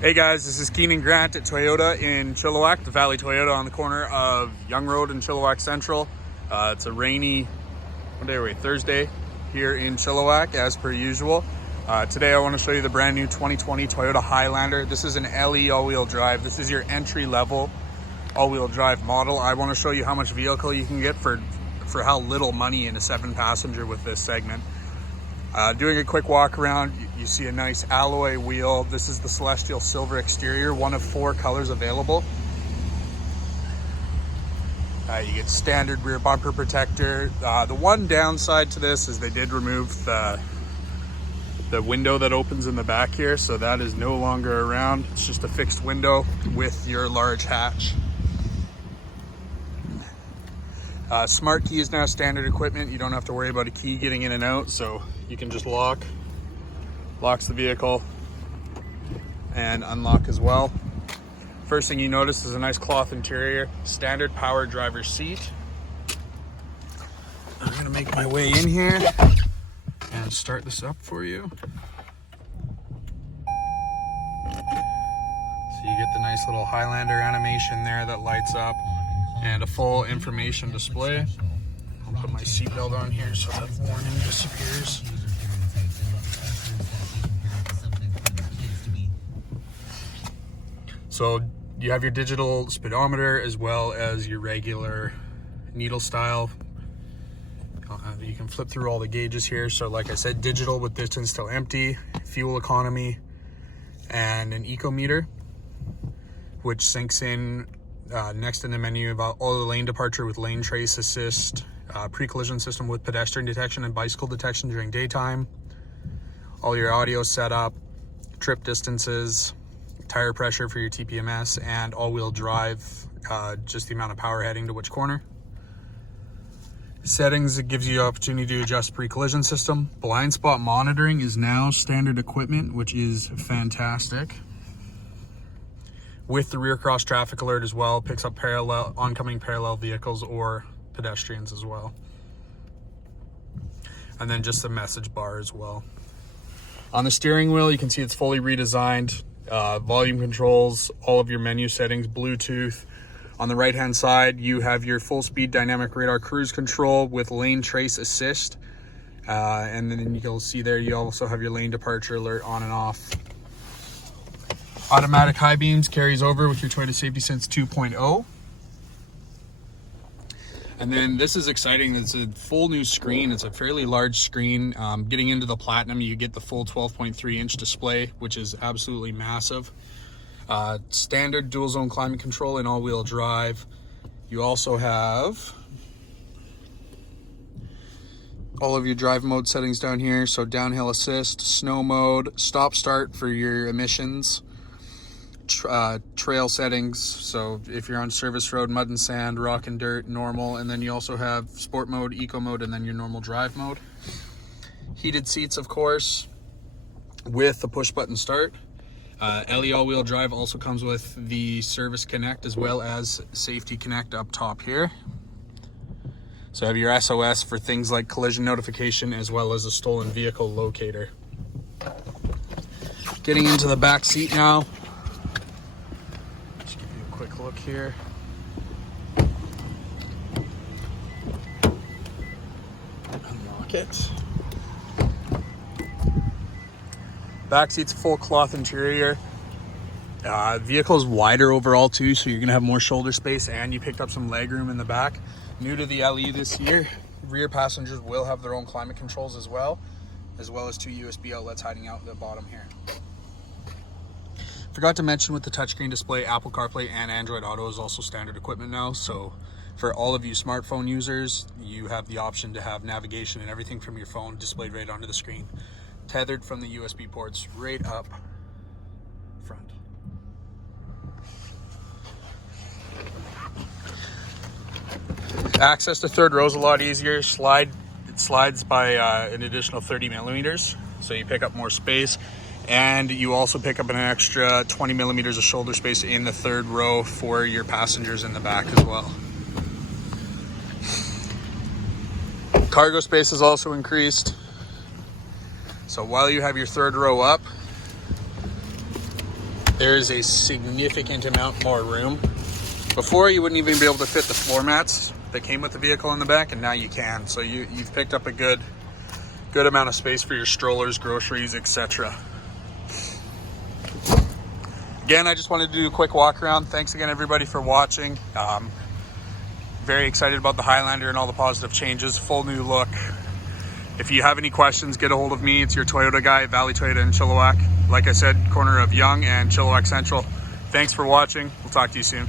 Hey guys, this is Keenan Grant at Toyota in Chilliwack, the Valley Toyota on the corner of Young Rd and Chilliwack Central. It's a rainy, what day are we? Thursday here in Chilliwack as per usual. Today I want to show you the brand new 2020 Toyota Highlander. This is an LE all-wheel drive. This is your entry-level all-wheel drive model. I want to show you how much vehicle you can get for how little money in a 7-passenger with this segment. Doing a quick walk around, you see a nice alloy wheel. This is the Celestial Silver exterior, one of 4 colors available. You get standard rear bumper protector. The one downside to this is they did remove the window that opens in the back here, so that is no longer around. It's just a fixed window with your large hatch. Smart key is now standard equipment. You don't have to worry about a key getting in and out, so you can just locks the vehicle and unlock as well. First thing you notice is a nice cloth interior, standard power driver seat. I'm gonna make my way in here and start this up for you. So you get the nice little Highlander animation there that lights up and a full information display. I'll put my seatbelt on here so that warning disappears. So you have your digital speedometer as well as your regular needle style. You can flip through all the gauges here. So like I said, digital with distance till empty, fuel economy, and an eco meter, which syncs in next in the menu about all the lane departure with lane trace assist, pre-collision system with pedestrian detection and bicycle detection during daytime, all your audio setup, trip distances, tire pressure for your TPMS, and all-wheel drive, just the amount of power heading to which corner. Settings, it gives you the opportunity to adjust pre-collision system. Blind spot monitoring is now standard equipment, which is fantastic. With the rear cross traffic alert as well, picks up oncoming parallel vehicles or pedestrians as well. And then just the message bar as well. On the steering wheel, you can see it's fully redesigned. Volume controls, all of your menu settings, Bluetooth. On the right hand side, you have your full speed dynamic radar cruise control with lane trace assist. And then you'll see there, you also have your lane departure alert on and off. Automatic high beams carries over with your Toyota Safety Sense 2.0. And then this is exciting. It's a full new screen. It's a fairly large screen. Getting into the Platinum, you get the full 12.3-inch display, which is absolutely massive. Standard dual zone climate control and all-wheel drive. You also have all of your drive mode settings down here. So downhill assist, snow mode, stop start for your emissions, trail settings, so if you're on service road, mud and sand, rock and dirt, normal, and then you also have sport mode, eco mode, and then your normal drive mode. Heated seats, of course, with the push button start. LE all-wheel drive also comes with the Service Connect as well as Safety Connect up top here. So you have your SOS for things like collision notification as well as a stolen vehicle locator. Getting into the back seat now. Just give you a quick look here. Unlock it. Back seat's full cloth interior. Vehicle's wider overall too, so you're gonna have more shoulder space, and you picked up some leg room in the back. New to the LE this year, rear passengers will have their own climate controls as well as 2 USB outlets hiding out at the bottom here. Forgot to mention, with the touchscreen display, Apple CarPlay and Android Auto is also standard equipment now. So for all of you smartphone users, you have the option to have navigation and everything from your phone displayed right onto the screen, tethered from the USB ports right up front. Access to third row is a lot easier. It slides by an additional 30 millimeters, so you pick up more space, and you also pick up an extra 20 millimeters of shoulder space in the third row for your passengers in the back as well. Cargo space is also increased. So while you have your third row up, There's a significant amount more room. Before, you wouldn't even be able to fit the floor mats that came with the vehicle in the back, and now you can. So you've picked up a good amount of space for your strollers, groceries, etc. Again, I just wanted to do a quick walk around. Thanks again, everybody, for watching. Very excited about the Highlander and all the positive changes. Full new look. If you have any questions, get a hold of me. It's your Toyota guy at Valley Toyota in Chilliwack. Like I said, corner of Young and Chilliwack Central. Thanks for watching. We'll talk to you soon.